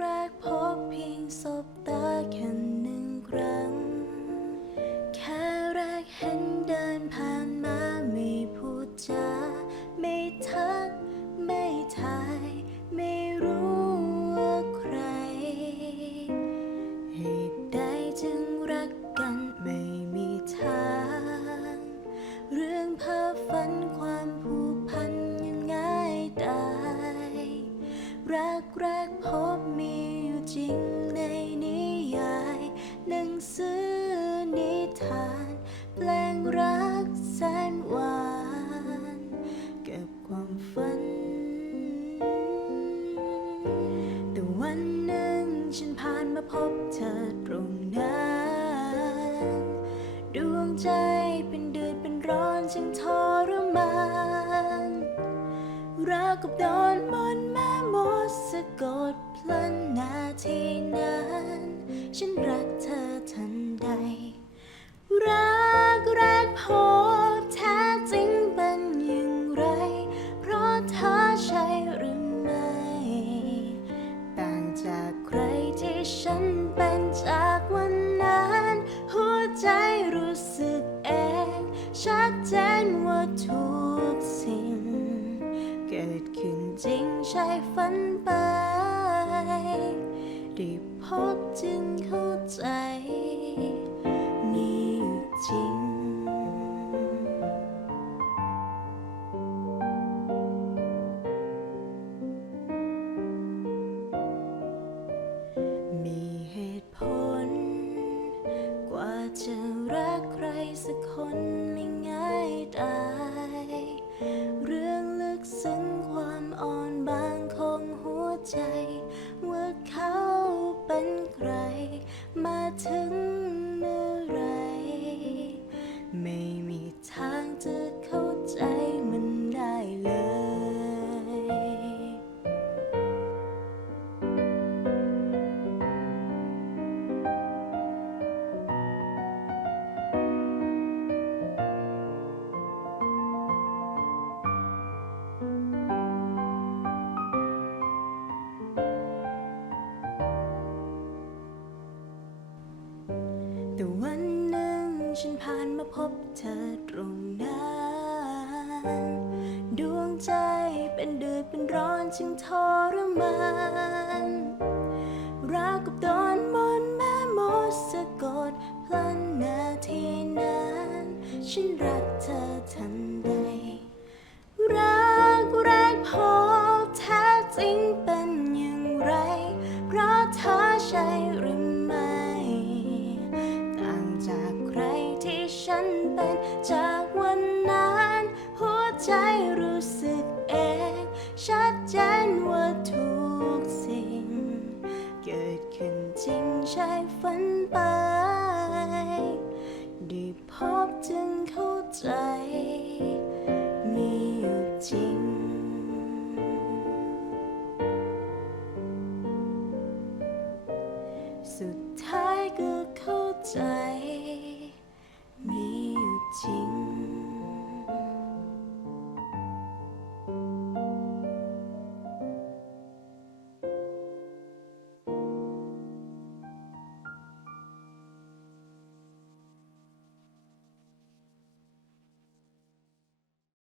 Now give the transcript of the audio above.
แรกพบเพียงสบตาแค่หนึ่งครั้ง แค่แรกเห็นเดินผ่าน กแรกพบมีอยู่จริงในนิยาย หนังสือนิทาน แปลงรักแสนหวานเก็บความฝัน แต่วันหนึ่งฉันผ่านมาพบเธอตรงนั้นดวงใจเป็นเดือดเป็นร้อนจึงทรมาน รักกับโดนมนแม่มดส กดพลันนาทีนั้น ฉันรักเธอทันใด รักแรกพบแท้จริงเป็นอย่างไร เพราะเธอใช่หรือไม่ ต่างจากใครที่ฉันเป็นจากวันนั้น หัวใจรู้สึกเอง ชัดเจนว่าทุกสิ่ง เกิดขึ้นจริง ใช่ฝันไป ได้พบจึงเข้าใจมีจริง มีเหตุผล กว่าจะรักใครสักคนไม่ ใจ ว่าเขาเป็นใคร มาถึง แต่วันหนึ่งฉันผ่านมาพบเธอตรงนั้นดวงใจเป็นเดือดเป็นร้อนจึงทรมานรักกับโดน ฉันเป็นจากวันนั้น หัวใจรู้สึกเอง ชัดเจนว่าทุกสิ่ง เกิดขึ้นจริงใช่ฝันไป ได้พบจึงเข้าใจ มีอยู่จริง สุดท้ายก็เข้าใจ